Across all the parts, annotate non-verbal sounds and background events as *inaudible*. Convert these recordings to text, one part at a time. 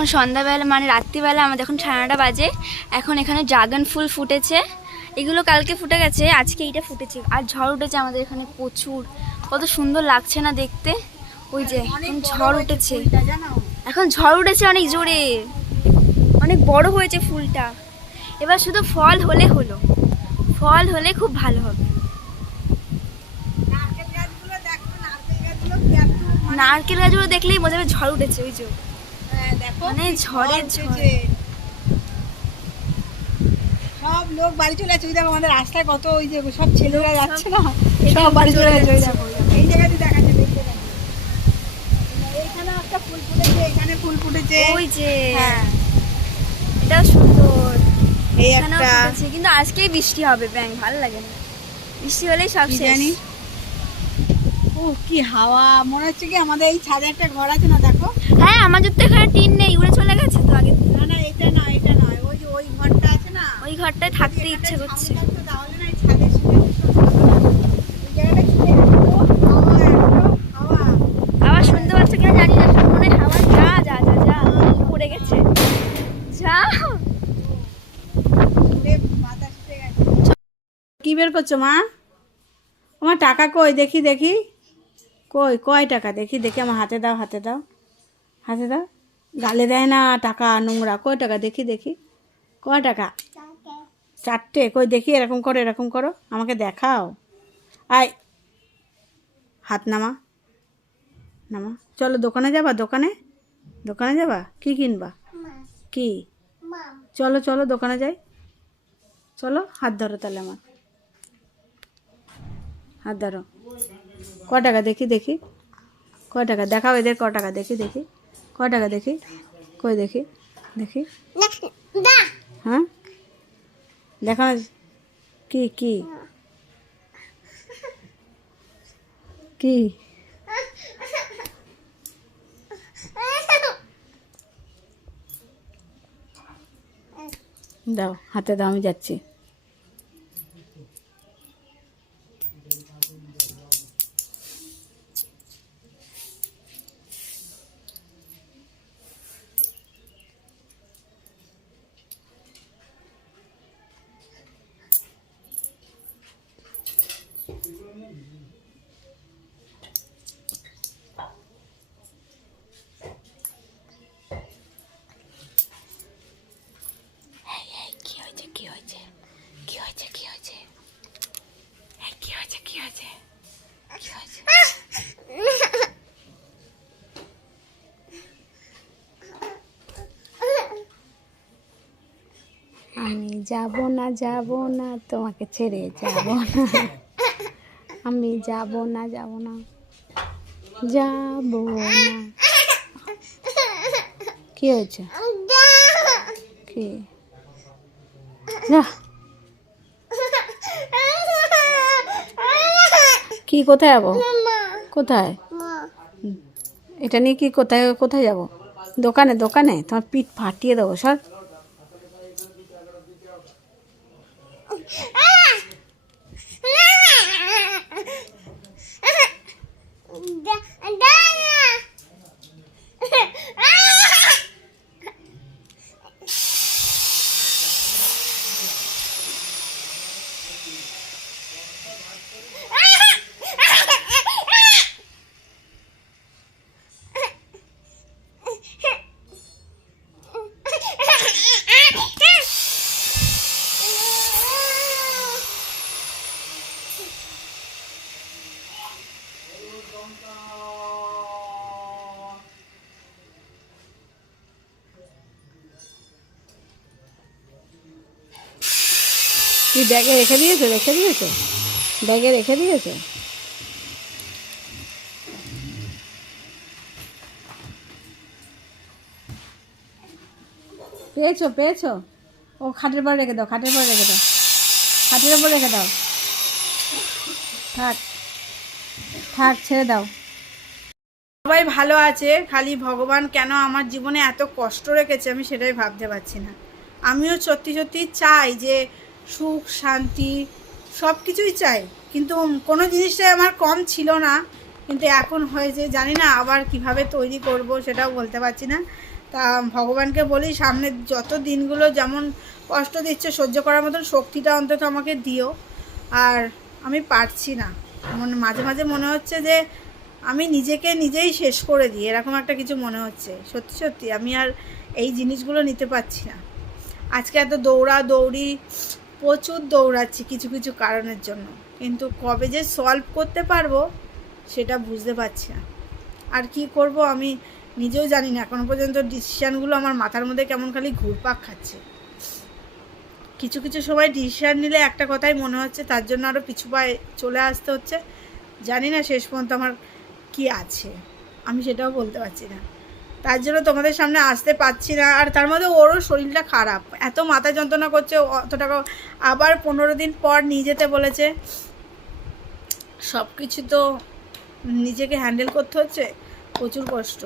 এখন সন্ধ্যাবেলা মানে রাত্রিবেলা আমাদের এখন সাড়ে নটা বাজে। এখন এখানে ড্রাগন ফুল ফুটেছে। এগুলো কালকে ফুটে গেছে আজকে এইটা ফুটেছে। আর ঝড় উঠেছে আমাদের এখানে প্রচুর। কত সুন্দর লাগছে না দেখতে। ওই যে এখন ঝড় উঠেছে। এখন ঝড় উঠেছে অনেক জোরে। অনেক বড় হয়েছে ফুলটা। এবার শুধু ফল হলে হলো। ফল হলে খুব ভালো হবে। নারকেল গাছগুলো গাছগুলো দেখলেই বোঝা যাবে ঝড় উঠেছে ওই যে। মানে ঝড়। ঝড়। সব লোক বাড়ি চলে যাচ্ছে। দেখো আমাদের রাস্তায় কত ওই যে সব ছেলেরা যাচ্ছে না? সব বাড়ি চলে যাচ্ছে। দেখো, দেখো। এই জায়গাতে জায়গাতে। এইখানে একটা ফুল ফুটেছে এখানে ফুল ফুটেছে। ওই যে। হ্যাঁ। এটাও সুন্দর। এই একটা কিন্তু আজকেই বৃষ্টি হবে ব্যাং ভালো লাগে না বৃষ্টি হলেই সব শেষ? ও কি হাওয়া। মনে হচ্ছে কি আমাদের এই ছাদে একটা ঘর আছে না দেখো। হ্যাঁ আমাদের তো এখানে টিন নেই উড়ে চলে গেছে তো আগে। না না এটা না এটা নয় ওই যে ওই ঘরটা আছে না। ওই ঘরটায় থাকতে যদি ইচ্ছে এখানটায় করছে। তাহলে না এই ছাদে মনে। কি বের করছ মা? আমার টাকা কই? দেখি দেখি। কই, কয় টাকা? দেখি দেখি আমার হাতে দাও হাতে দাও। হাতে দাও। গালে দেয় না টাকা, নোংরা। কয় টাকা? দেখি দেখি। কয় টাকা? চারটে। কই, দেখি, এরকম করো এরকম করো। আমাকে দেখাও। আয়। হাত নামা। নামা। চলো, দোকানে যাবা? দোকানে? দোকানে যাবা? কি কিনবা? কি? চলো চলো, দোকানে যাই। চলো, হাত ধরো তাহলে আমার। হাত ধরো। ক টাকা দেখি দেখি। ক টাকা? দেখাও এদের ক টাকা? দেখি দেখি। ক টাকা দেখি? কই দেখি? দেখি। হ্যাঁ? দেখা কি কি? কি? দাও, হাতে দাও, আমি যাচ্ছি কি হয়েছে কি হয়েছে কি হয়েছে কি হয়েছে এই, কি হয়েছে কি হয়েছে কি হয়েছে আমি যাব না যাব না, তোমাকে ছেড়ে যাব না। আমি যাব না যাব না যাব না। কি হয়েছে? কি? কি, কোথায় যাব? কোথায়? এটা নিয়ে কি কোথায় কোথায় যাব? দোকানে দোকানে? তোমার পিঠ ফাটিয়ে দেবো সর Oh. *laughs* কি ব্যাগে রেখে দিয়েছ? রেখে দিয়েছ? ব্যাগে রেখে দিয়েছ? পেয়েছ পেয়েছ? ও খাটের পর রেখে দাও, খাটের পর রেখে দাও। খাটের উপর রেখে দাও। থাক। থাক, ছেড়ে দাও। সবাই ভালো আছে, খালি ভগবান কেন আমার জীবনে এত কষ্ট রেখেছে আমি সেটাই ভাবতে পারছি না। আমিও সত্যি সত্যি চাই যে সুখ, শান্তি সব কিছুই চাই। কিন্তু কোনো জিনিসটাই আমার কম ছিল না। কিন্তু এখন হয়েছে, জানি না আবার কীভাবে তৈরি করব সেটাও বলতে পারছি না। তা ভগবানকে বলি, সামনে যত দিনগুলো যেমন কষ্ট দিচ্ছে, সহ্য করার মতন শক্তিটা অন্তত আমাকে দিও। আর আমি পারছি না। মনে, মাঝে মাঝে মনে হচ্ছে যে আমি নিজেকে নিজেই শেষ করে দিই। এরকম একটা কিছু মনে হচ্ছে। সত্যি সত্যি, আমি আর এই জিনিসগুলো নিতে পারছি না। আজকে এত দৌড়া দৌড়ি প্রচুর দৌড়াচ্ছি কিছু কিছু কারণের জন্য। কিন্তু কবে যে সলভ করতে পারব, সেটা বুঝতে পারছি না। আর কি করব আমি নিজেও জানি না। এখনও পর্যন্ত ডিসিশানগুলো আমার মাথার মধ্যে কেমন খালি ঘুরপাক খাচ্ছে। কিছু কিছু সময় ডিসিশান নিলে একটা কথাই মনে হচ্ছে, তার জন্য আরও পিছু পায়ে চলে আসতে হচ্ছে। জানি না শেষ পর্যন্ত আমার কি আছে। আমি সেটাও বলতে পারছি না। তার জন্য তোমাদের সামনে আসতে পারছি না। আর তার মধ্যে ওরও শরীরটা খারাপ। এত মাথা যন্ত্রণা করছে অত টাকা আবার পনেরো দিন পর নিয়ে যেতে বলেছে। সব কিছু তো নিজেকে হ্যান্ডেল করতে হচ্ছে, প্রচুর কষ্ট।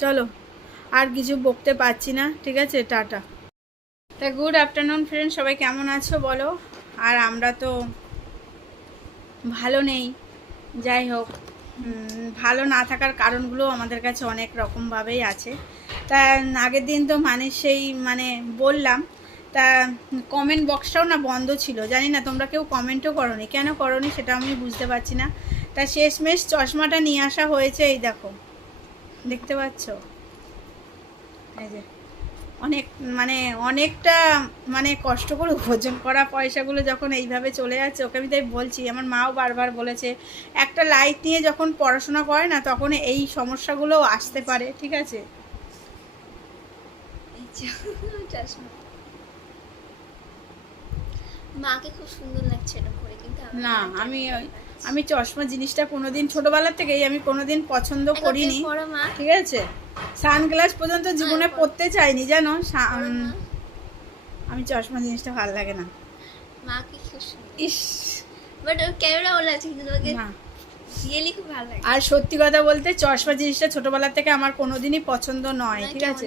চলো, আর কিছু বকতে পারছি না, ঠিক আছে? টাটা। তা গুড আফটারনুন ফ্রেন্ড সবাই কেমন আছো বলো? আর আমরা তো ভালো নেই, যাই হোক। ভালো না থাকার কারণগুলো আমাদের কাছে অনেক রকমভাবেই আছে। তা, আগের দিন তো মানে সেই মানে বললাম, তা কমেন্ট বক্সটাও না বন্ধ ছিল, জানি না, তোমরা কেউ কমেন্টও করনি। কেন করনি সেটা আমি বুঝতে পারছি না। তা, শেষমেশ চশমাটা নিয়ে আসা হয়েছে, এই দেখো, দেখতে পাচ্ছ? এই যে। অনেক মানে অনেকটা মানে কষ্ট করে ভোজন করা পয়সাগুলো যখন এইভাবে চলে যাচ্ছে ওকে আমি তাই বলছি আমার মাও বারবার বলেছে একটা লাইট নিয়ে যখন পড়াশোনা করে না তখন এই সমস্যাগুলোও আসতে পারে ঠিক আছে? মাকে খুব সুন্দর লাগছে এটা কিন্তু না আমি ওই- আমি চশমা জিনিসটা কোনোদিন ছোটবেলা থেকেই আমি কোনোদিন পছন্দ করিনি ঠিক আছে? সানগ্লাস পর্যন্ত জীবনে পরো। পরতে চাইনি জানো? মা। আমি চশমা জিনিসটা ভালো লাগে না। মাকে খুব ইস। বাট ক্যামেরা ভালো লাগছে কিন্তু তোমাকে রিয়েলি খুব ভালো লাগছে আর সত্যি কথা বলতে চশমা জিনিসটা ছোটবেলা থেকে আমার কোনোদিনই পছন্দ নয় ঠিক আছে?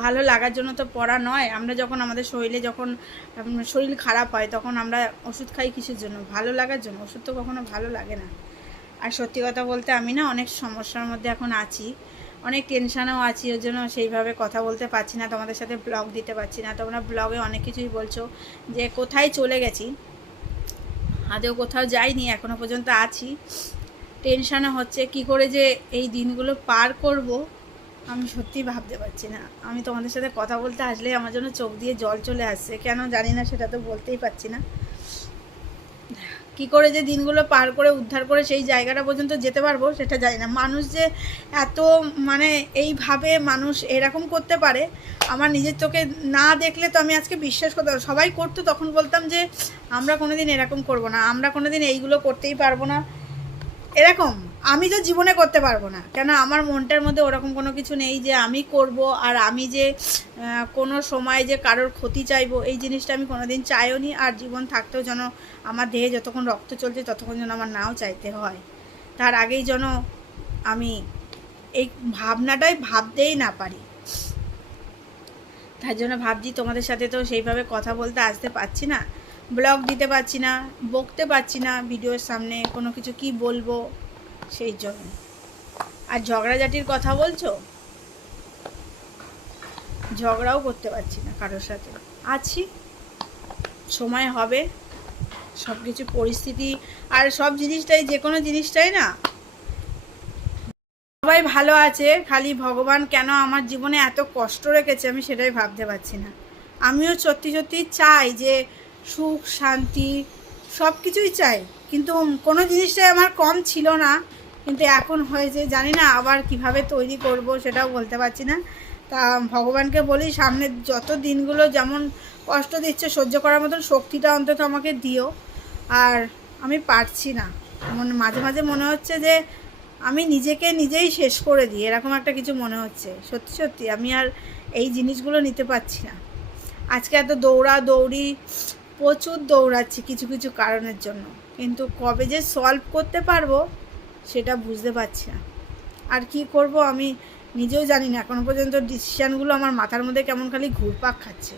ভালো লাগার জন্য তো পড়া নয়। আমরা যখন আমাদের শরীরে যখন শরীর খারাপ হয় তখন আমরা ওষুধ খাই কিসের জন্য? ভালো লাগার জন্য। ওষুধ তো কখনো ভালো লাগে না। আর সত্যি কথা বলতে আমি না অনেক সমস্যার মধ্যে এখন আছি। অনেক টেনশানেও আছি, ওর জন্য সেইভাবে কথা বলতে পারছি না, তোমাদের সাথে ব্লগ দিতে পারছি না। তোমরা ব্লগে অনেক কিছুই বলছো যে কোথায় চলে গেছি। আদেও কোথাও যাইনি, এখনও পর্যন্ত আছি। টেনশানে হচ্ছে, কি করে যে এই দিনগুলো পার করব, আমি সত্যি ভাবতে পারছি না। আমি তোমাদের সাথে কথা বলতে আসলেই আমার জন্য চোখ দিয়ে জল চলে আসছে, কেন জানি না সেটা তো বলতেই পারছি না। কি করে যে দিনগুলো পার করে উদ্ধার করে সেই জায়গাটা পর্যন্ত যেতে পারব সেটা জানি না। মানুষ যে এত মানে এইভাবে মানুষ এরকম করতে পারে, আমার নিজের চোখে না দেখলে তো আমি আজকে বিশ্বাস করতে পারব। সবাই করতো, তখন বলতাম যে আমরা কোনোদিন এরকম করব না, আমরা কোনোদিন এইগুলো করতেই পারব না। এরকম। আমি তো জীবনে করতে পারব না। কেন আমার মনটার মধ্যে ওরকম কোনো কিছু নেই যে আমি করব আর আমি যে কোনো সময় যে কারোর ক্ষতি চাইব, এই জিনিসটা আমি কোনোদিন চাইও নি আর জীবন থাকতেও যেন আমার দেহে যতক্ষণ রক্ত চলছে ততক্ষণ যেন আমার নাও চাইতে হয়। তার আগেই যেন আমি এই ভাবনাটাই ভাবতেই না পারি। তার জন্য ভাবছি তোমাদের সাথে তো সেইভাবে কথা বলতে আসতে পারছি না, ব্লগ দিতে পারছি না, বকতে পারছি না, ভিডিওর সামনে কোনো কিছু কি বলব। সেই জন্য আর ঝগড়াঝাটির কথা বলছো? ঝগড়াও করতে পারছি না কারোর সাথে। আছি। সময় হবে। সব কিছু পরিস্থিতি আর সব জিনিসটাই যে কোনো জিনিসটাই না। সবাই ভালো আছে, খালি ভগবান কেন আমার জীবনে এত কষ্ট রেখেছে আমি সেটাই ভাবতে পারছি না। আমিও সত্যি সত্যি চাই যে সুখ, শান্তি সব কিছুই চাই, কিন্তু কোনো জিনিসটাই আমার কম ছিল না। কিন্তু এখন হয়েছে, জানি না আবার কীভাবে তৈরি করব সেটাও বলতে পারছি না। তা ভগবানকে বলি, সামনে যত দিনগুলো যেমন কষ্ট দিচ্ছে, সহ্য করার মতন শক্তিটা অন্তত আমাকে দিও। আর আমি পারছি না। মনে, মাঝে মাঝে মনে হচ্ছে যে আমি নিজেকে নিজেই শেষ করে দিই, এরকম একটা কিছু মনে হচ্ছে। সত্যি সত্যি, আমি আর এই জিনিসগুলো নিতে পারছি না। আজকে এত দৌড়া দৌড়ি, প্রচুর দৌড়াচ্ছি কিছু কিছু কারণের জন্য। কিন্তু কবে যে সলভ করতে পারব সেটা বুঝতে পারছি না। আর কি করব আমি নিজেও জানি না এখনও পর্যন্ত ডিসিশানগুলো আমার মাথার মধ্যে কেমন খালি ঘুরপাক খাচ্ছে।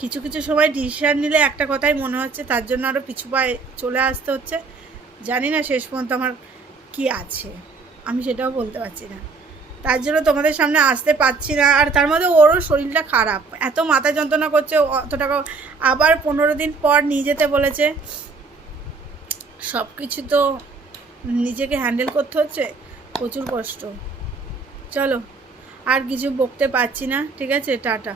কিছু কিছু সময় ডিসিশান নিলে একটা কথাই মনে হচ্ছে, তার জন্য আরও পিছু পায়ে চলে আসতে হচ্ছে। জানি না শেষ পর্যন্ত আমার কি আছে, আমি সেটাও বলতে পারছি না। তার জন্য তোমাদের সামনে আসতে পারছি না, আর তার মধ্যে ওরও শরীরটা খারাপ। এত মাথা যন্ত্রণা করছে অত টাকা আবার পনেরো দিন পর নিয়ে যেতে বলেছে সব কিছু তো নিজেকে হ্যান্ডেল করতে হচ্ছে? প্রচুর কষ্ট। চলো, আর কিছু বকতে পারছি না, ঠিক আছে? টাটা।